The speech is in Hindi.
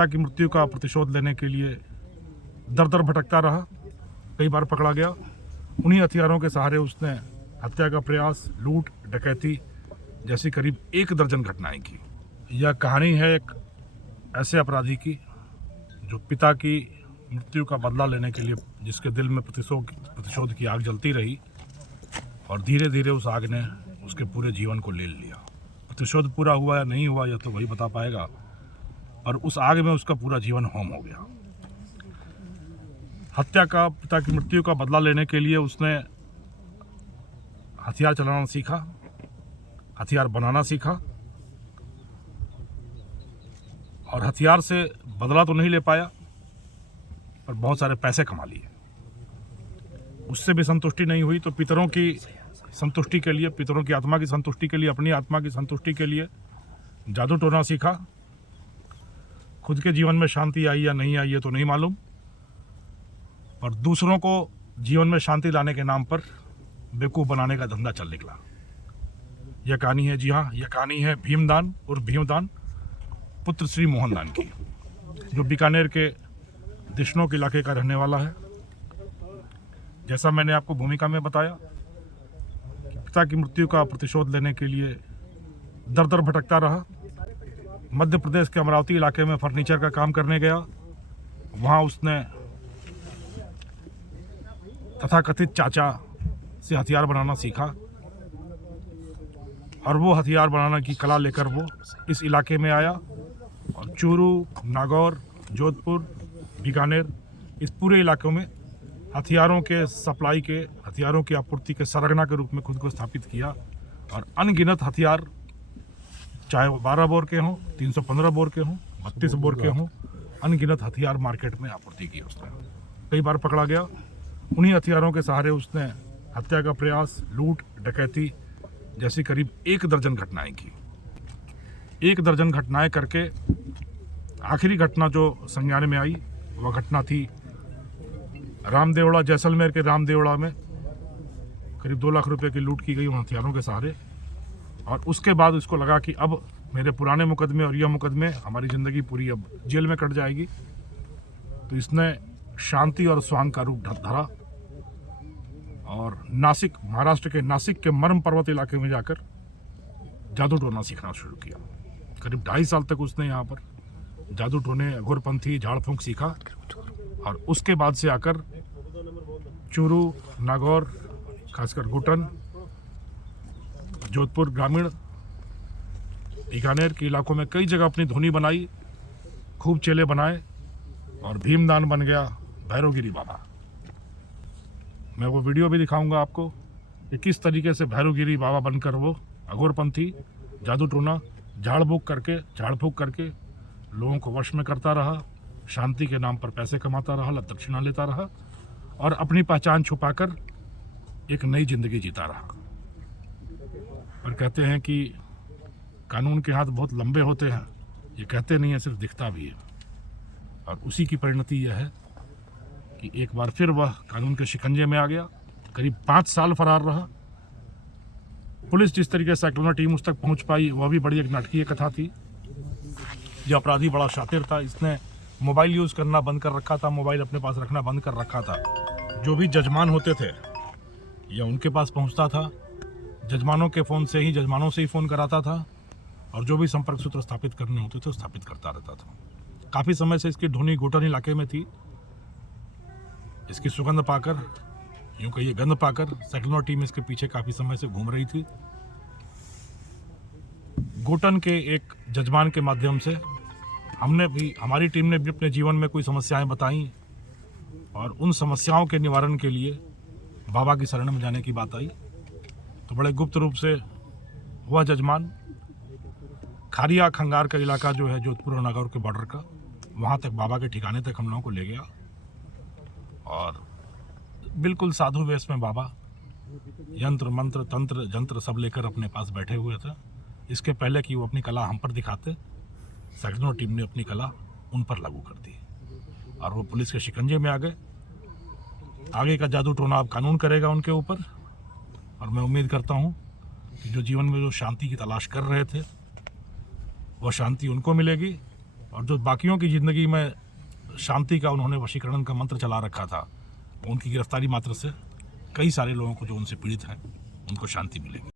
पिता की मृत्यु का प्रतिशोध लेने के लिए दर दर भटकता रहा, कई बार पकड़ा गया। उन्हीं हथियारों के सहारे उसने हत्या का प्रयास, लूट, डकैती जैसी करीब 1 दर्जन घटनाएं की। यह कहानी है एक ऐसे अपराधी की जो पिता की मृत्यु का बदला लेने के लिए, जिसके दिल में प्रतिशोध की आग जलती रही और धीरे धीरे उस आग ने उसके पूरे जीवन को ले लिया। प्रतिशोध पूरा हुआ या नहीं हुआ यह तो वही बता पाएगा, और उस आग में उसका पूरा जीवन होम हो गया। हत्या का, पिता की मृत्यु का बदला लेने के लिए उसने हथियार चलाना सीखा, हथियार बनाना सीखा, और हथियार से बदला तो नहीं ले पाया पर बहुत सारे पैसे कमा लिए। उससे भी संतुष्टि नहीं हुई तो पितरों की संतुष्टि के लिए, पितरों की आत्मा की संतुष्टि के लिए, अपनी आत्मा की संतुष्टि के लिए जादू टोना सीखा। खुद के जीवन में शांति आई या नहीं आई ये तो नहीं मालूम, पर दूसरों को जीवन में शांति लाने के नाम पर बेवकूफ़ बनाने का धंधा चल निकला। यह कहानी है, जी हाँ, यह कहानी है भीमदान उर्फ भीमदान पुत्र श्री मोहनदान की, जो बीकानेर के देशनोक इलाके का रहने वाला है। जैसा मैंने आपको भूमिका में बताया कि पिता की मृत्यु का प्रतिशोध लेने के लिए दर दर भटकता रहा। मध्य प्रदेश के अमरावती इलाके में फर्नीचर का काम करने गया। वहाँ उसने तथाकथित चाचा से हथियार बनाना सीखा, और वो हथियार बनाने की कला लेकर वो इस इलाके में आया और चूरू, नागौर, जोधपुर, बीकानेर, इस पूरे इलाकों में हथियारों के सप्लाई के, हथियारों की आपूर्ति के सरगना के रूप में खुद को स्थापित किया। और अनगिनत हथियार, चाहे वो 12 बोर के हों, 315 बोर के हों, 32 बोर के हों, अनगिनत हथियार मार्केट में आपूर्ति की उसने। कई बार पकड़ा गया। उन्हीं हथियारों के सहारे उसने हत्या का प्रयास, लूट, डकैती जैसी करीब 1 दर्जन घटनाएं की। 1 दर्जन घटनाएं करके आखिरी घटना जो संज्ञान में आई वह घटना थी रामदेवड़ा, जैसलमेर के रामदेवड़ा में करीब 2 लाख रुपए की लूट की गई उन हथियारों के सहारे। और उसके बाद उसको लगा कि अब मेरे पुराने मुकदमे और यह मुकदमे, हमारी ज़िंदगी पूरी अब जेल में कट जाएगी। तो इसने शांति और स्वांग का रूप धरा और नासिक, महाराष्ट्र के नासिक के मर्म पर्वत इलाके में जाकर जादू टोना सीखना शुरू किया। करीब 2.5 साल तक उसने यहाँ पर जादू टोने, अघोरपंथी, झाड़ फूंक सीखा। और उसके बाद से आकर चूरू, नागौर, खासकर घुटन, जोधपुर ग्रामीण, बीकानेर के इलाकों में कई जगह अपनी धुनी बनाई, खूब चेले बनाए और भीमदान बन गया भैरवगिरी बाबा। मैं वो वीडियो भी दिखाऊंगा आपको कि किस तरीके से भैरवगिरी बाबा बनकर वो अघोरपंथी, जादू टोना, झाड़ फूंक करके लोगों को वश में करता रहा, शांति के नाम पर पैसे कमाता रहा, दक्षिणा लेता रहा और अपनी पहचान छुपाकर एक नई जिंदगी जीता रहा। पर कहते हैं कि कानून के हाथ बहुत लंबे होते हैं, ये कहते नहीं है, सिर्फ दिखता भी है। और उसी की परिणति यह है कि एक बार फिर वह कानून के शिकंजे में आ गया। करीब 5 साल फरार रहा। पुलिस जिस तरीके से साइक्लोना टीम उस तक पहुंच पाई वह भी बड़ी एक नाटकीय कथा थी। यह अपराधी बड़ा शातिर था। इसने मोबाइल यूज़ करना बंद कर रखा था, मोबाइल अपने पास रखना बंद कर रखा था। जो भी जजमान होते थे या उनके पास पहुंचता था, जजमानों के फ़ोन से ही, जजमानों से ही फ़ोन कराता था और जो भी संपर्क सूत्र स्थापित करने होते थे स्थापित करता रहता था। काफ़ी समय से इसकी धुनी घुटन इलाके में थी। इसकी सुगंध पाकर, यूँ कहिए गंध पाकर, साइक्लोना टीम इसके पीछे काफ़ी समय से घूम रही थी। घुटन के एक जजमान के माध्यम से हमारी टीम ने भी अपने जीवन में कोई समस्याएं बताई और उन समस्याओं के निवारण के लिए बाबा की शरण में जाने की बात आई। तो बड़े गुप्त रूप से वह जजमान खारिया खंगार का इलाका जो है जोधपुर और नागौर के बॉर्डर का, वहाँ तक बाबा के ठिकाने तक हम लोगों को ले गया और बिल्कुल साधु वेश में बाबा यंत्र मंत्र तंत्र जंत्र सब लेकर अपने पास बैठे हुए थे। इसके पहले कि वो अपनी कला हम पर दिखाते, साइक्लोना टीम ने अपनी कला उन पर लागू कर दी और वो पुलिस के शिकंजे में आ गए। आगे का जादू टोना अब कानून करेगा उनके ऊपर। और मैं उम्मीद करता हूँ कि जो जीवन में जो शांति की तलाश कर रहे थे वह शांति उनको मिलेगी और जो बाकियों की ज़िंदगी में शांति का उन्होंने वशीकरण का मंत्र चला रखा था, उनकी गिरफ्तारी मात्र से कई सारे लोगों को जो उनसे पीड़ित हैं उनको शांति मिलेगी।